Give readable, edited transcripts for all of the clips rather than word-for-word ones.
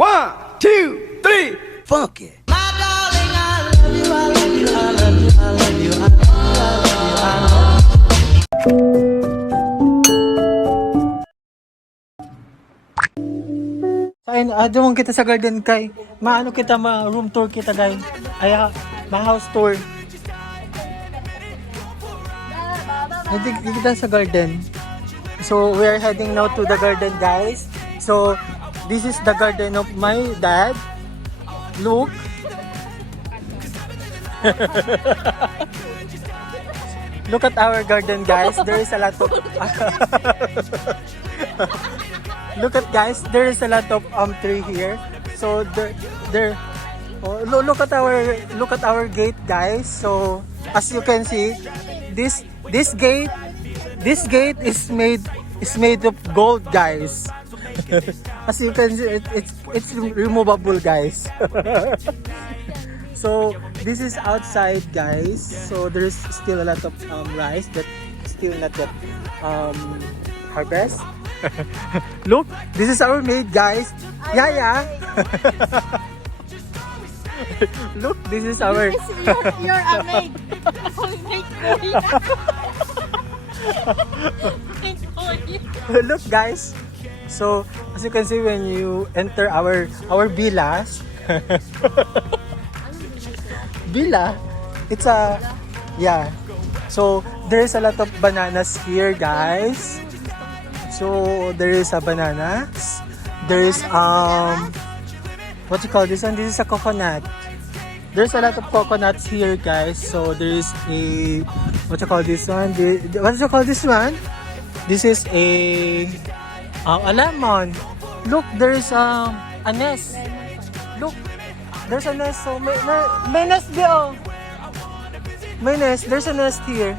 1, 2, 3, funk it. My darling, I love you, I love you, I love you, I love you, I love you, I love you. Ayun, doon kita sa garden kay. Maano kita, room tour kita guys. Ay, ma-house tour. Hindi kita sa garden. So, we are heading now to the garden guys. So, this is the garden of my dad. Look. Look at our garden guys. There is a lot of look at guys, there is a lot of tree here. So there oh, look at our gate guys. So as you can see, this gate is made of gold guys. As you can see, it's removable guys. So this is outside guys. So there's still a lot of rice that still not yet harvest. Look, this is our maid guys. Yeah. Look, this is our You're a maid. Look guys. So as you can see when you enter our villas. Villa, it's a so there's a lot of bananas here guys. So there is a bananas. There is what you call this one? This is a coconut. There's a lot of coconuts here guys. So there is a what you call this one? What do you call this one? This is a lemon. Look, there is a nest. Look, there's a nest. So may nest there. May nest. There's a nest here.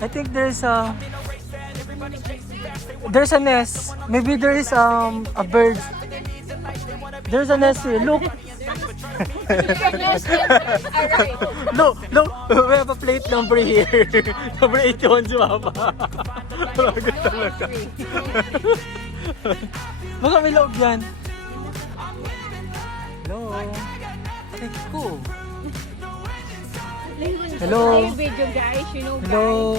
I think there's a nest. Maybe there is a bird. There's a nest here. Look. Look. We have a plate number here. Number 81 si Papa. Bagay talaga. Baka may loob yan. Hello. Ay, cool. Hello. Video guys, you know Hello.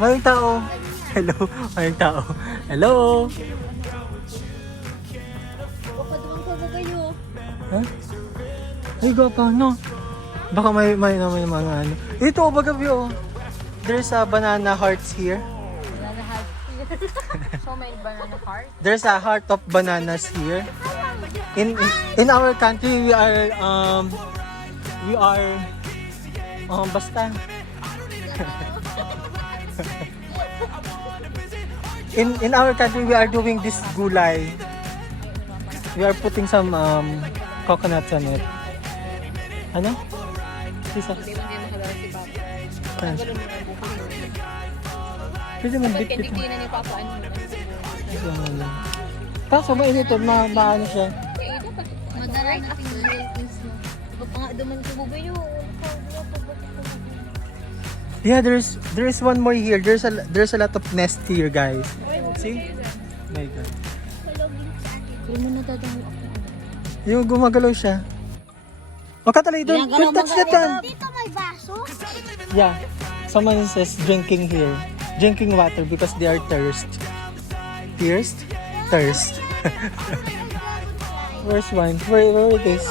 Mayroong tao. Hello. Mayroong tao. Hello. Huh? Ay, gapa, no? Baka may mga ano. Ito, baga view. There's a banana hearts here. Banana heart. So many banana heart. There's a heart of bananas here. In our country, we are basta. In our country, we are doing this gulay. We are putting some coconuts on it. Ano? Isa. Pwede man bit ito. Hindi ni Papa ano. Kaso mainit ito, maano siya. Madara na tingnan. Baka nga duman ko bubayo. Yeah, there is one more here. There's a lot of nest here, guys. See? My God. Hindi mo natatawa ako. Yung gumagalaw siya. O katalay doon. Don't touch that one. Dito may baso? Yeah. Someone says drinking here. Drinking water because they are thirst. Thirst? Where's one? Where it is?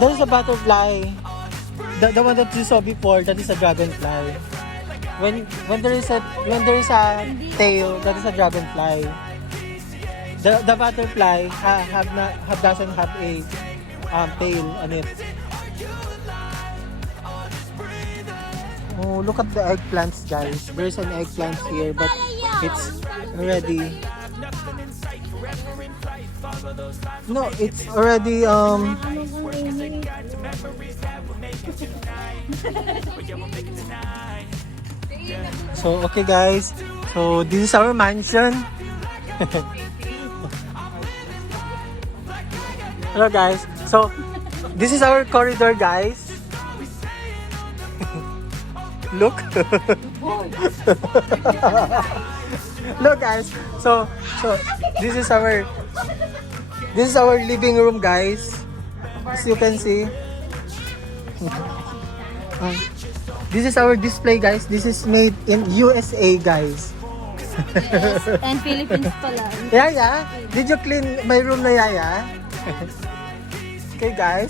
There's a butterfly. The one that you saw before, that is a dragonfly. When there is a tail, that is a dragonfly. The butterfly doesn't have a tail on it. Oh, look at the eggplants, guys. There's an eggplant here, but it's already. No, it's already So okay guys, so this is our mansion. Hello guys, so this is our corridor guys. Look. Look guys, so this is our living room guys. As you can see. This is our display guys. This is made in USA guys. Yes, and Philippines pala. Yaya, did you clean my room na Yaya? Okay guys.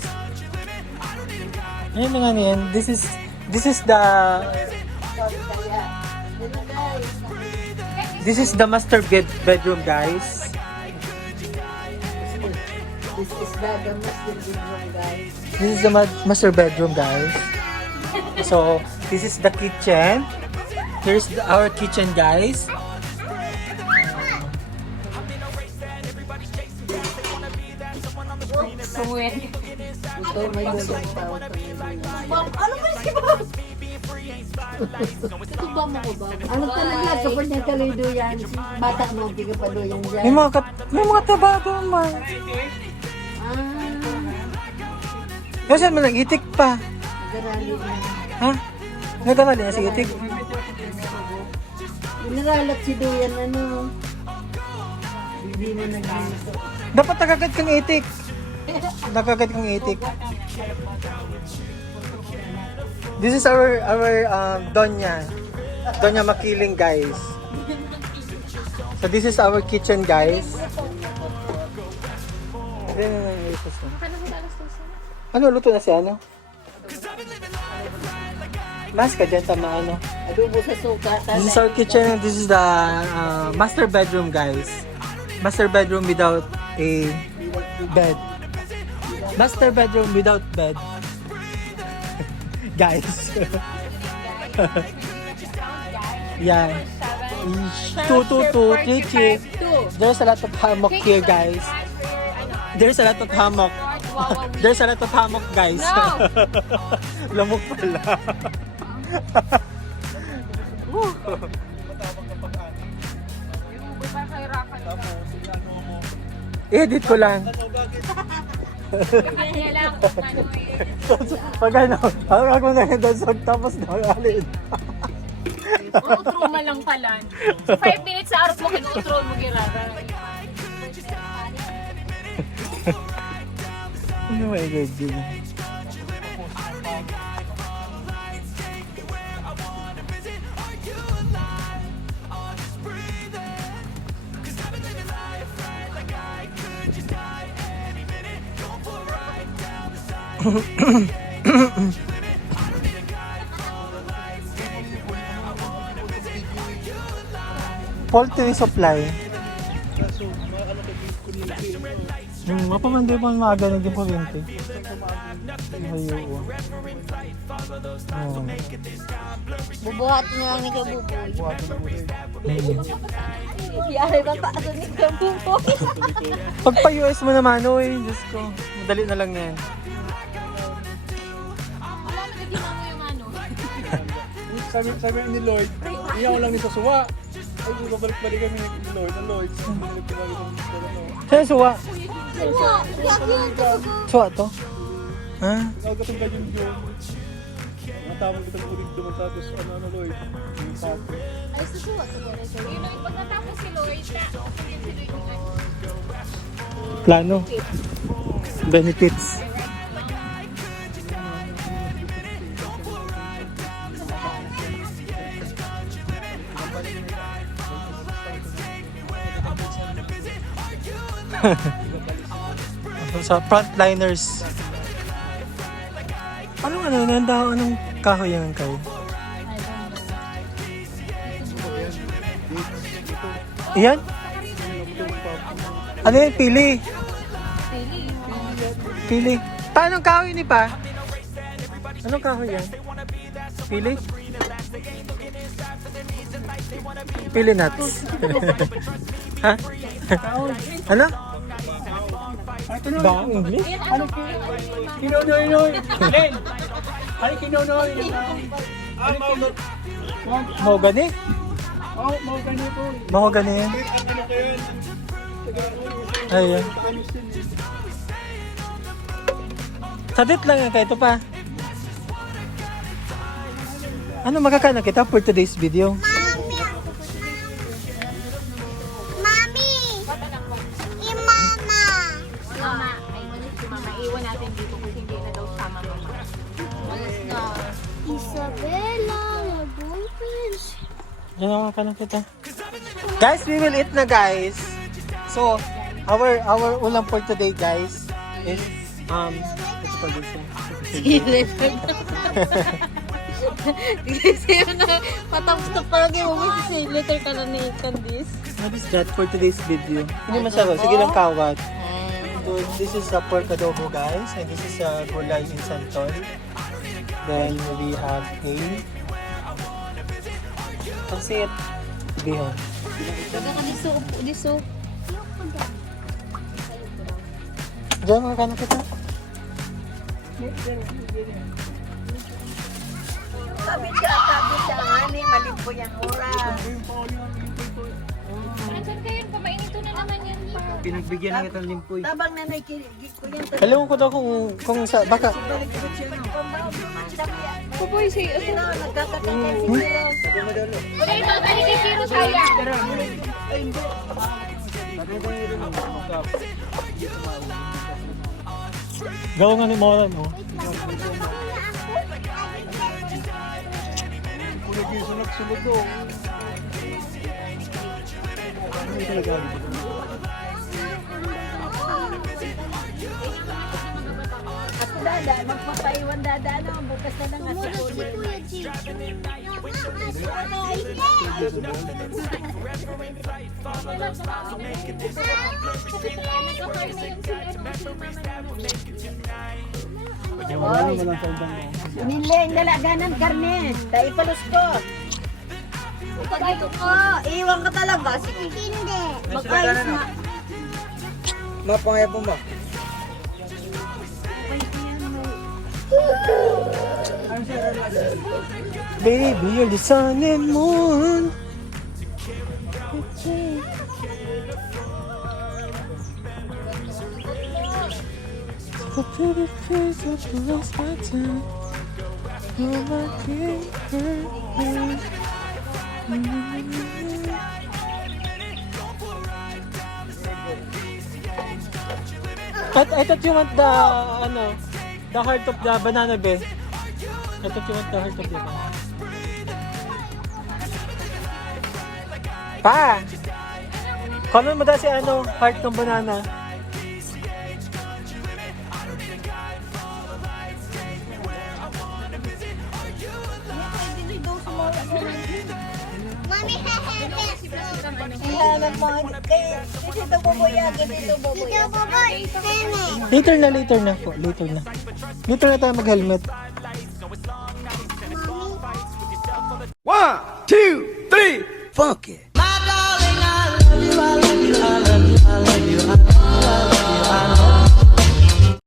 Ayun na nga yan. This is the master bedroom guys. This is the master bedroom guys. So this is the kitchen. Here's our kitchen guys. Ano talaga kapag nagkaludo yan? Bata mo, hindi ka pa doon dyan. May mga tabago man. Kasi saan mo nag-itik pa? Nagarali na. Ha? Nag-arali na si itik? Naralat si Duyan, ano? Hindi mo nag-iso. Dapat nagagad kang itik. Nagagad kang itik. This is our Donya Makiling guys. So this is our kitchen guys. Ano luto na si ano? Mas ka dyan tama ano? Adobo sa suka. This is our kitchen and this is the master bedroom guys. Master bedroom without a bed. Master bedroom without bed. Guys. Yeah. 2, 3. There's a lot of hammock here guys. There's a lot of hammock. There's a lot of hammock guys. No! Lamok pala. Edit ko lang. Kanya lang. Pag ano, harap mo na yung dansog tapos nakalin. Utro man lang pala. So 5 minutes sa arap mo, kinutro mo girara. Ano may good din? Poultry supply. Mapamandi po ang mga ganun din po rin. Ayaw. Bubuhat na lang ni Kabuboy. Yari ba pa ito ni Kabuboy? Pag pa-US mo naman, oy, Diyos ko. Madali na lang yan. Wala na gagina mo yung ano. Sabi ni Lloyd, iyaw lang ni sa suwa. Ay, babalik-balik kami ni Lloyd. Ang Lloyd, babalik-balik kami sa suwa. Saan suwa? Wow! Suwa to? Ha? Nakagatong ka yung natawag kita mo ulit doon tapos ano Lloyd. Yung pato. Ay, susuwa siguro. Yun ang pag natapos si Lloyd na. Pagyan si Lloyd yung ano. Plano. Benefits. Sa frontliners. Anong kahoy yan kayo? Iyan? Ano yan? Pili? Pili. Paano kahoy ni pa? Anong kahoy yan? Pili? Pili nuts. Ha? Ano? Ba English? Ano kinonoy-noy? Len! Ano kinonoy? Mau gani? Oh, mau gani po. Mau gani yan? Ano kayo? Ayan. Sadit lang yan kayo ito pa. Ano makakana kita for today's video? Ano ka na kita? Guys, we will eat na guys. So, our ulam for today guys is what's it called this one? Kasi na patapos na parang yung may letter ka na ni Candice. What is that for today's video? Hindi masyado. Sige lang kawat. So, this is a pork adobo guys. And this is a gulay in santol. Then we have a pansit. Bihon. Baga ka diso. Diyan mga kanan kita. Kabit ka, ani, malit po yung oras. Saan kayo? Pamainito na naman yan pa. Pinagbigyan na kita ng limpoy. Tabang nanay, kilig ko yan. Alam ko daw kung sa baka Kuboy siya. Nagkakatakan siguro. Wala yung mga kay Kiro saya. gawin nga ni Mora mo. Kulit yung sunod-sunod doon. Hindi talaga. Ako dada, magpapaiwan dada, ano, bukas na lang at Nila yung lalaganan karne. Tayo palos ko. Ito ko. Iwan ka talaga. Sige. Hindi. Mag-ayos na. Mapangaya po ma. Baby, you're the sun and moon. The pretty face of the lost my time. You're my favorite. I thought you want the, the heart of the banana be. I thought you want the heart of the banana. Pa! Comment mo daw si heart ng banana. Kailangan mo. Kasi ito bubuyagin. Ito bubuyagin. Later na po. Later na tayo mag-helmet. 1, 2, 3, funky.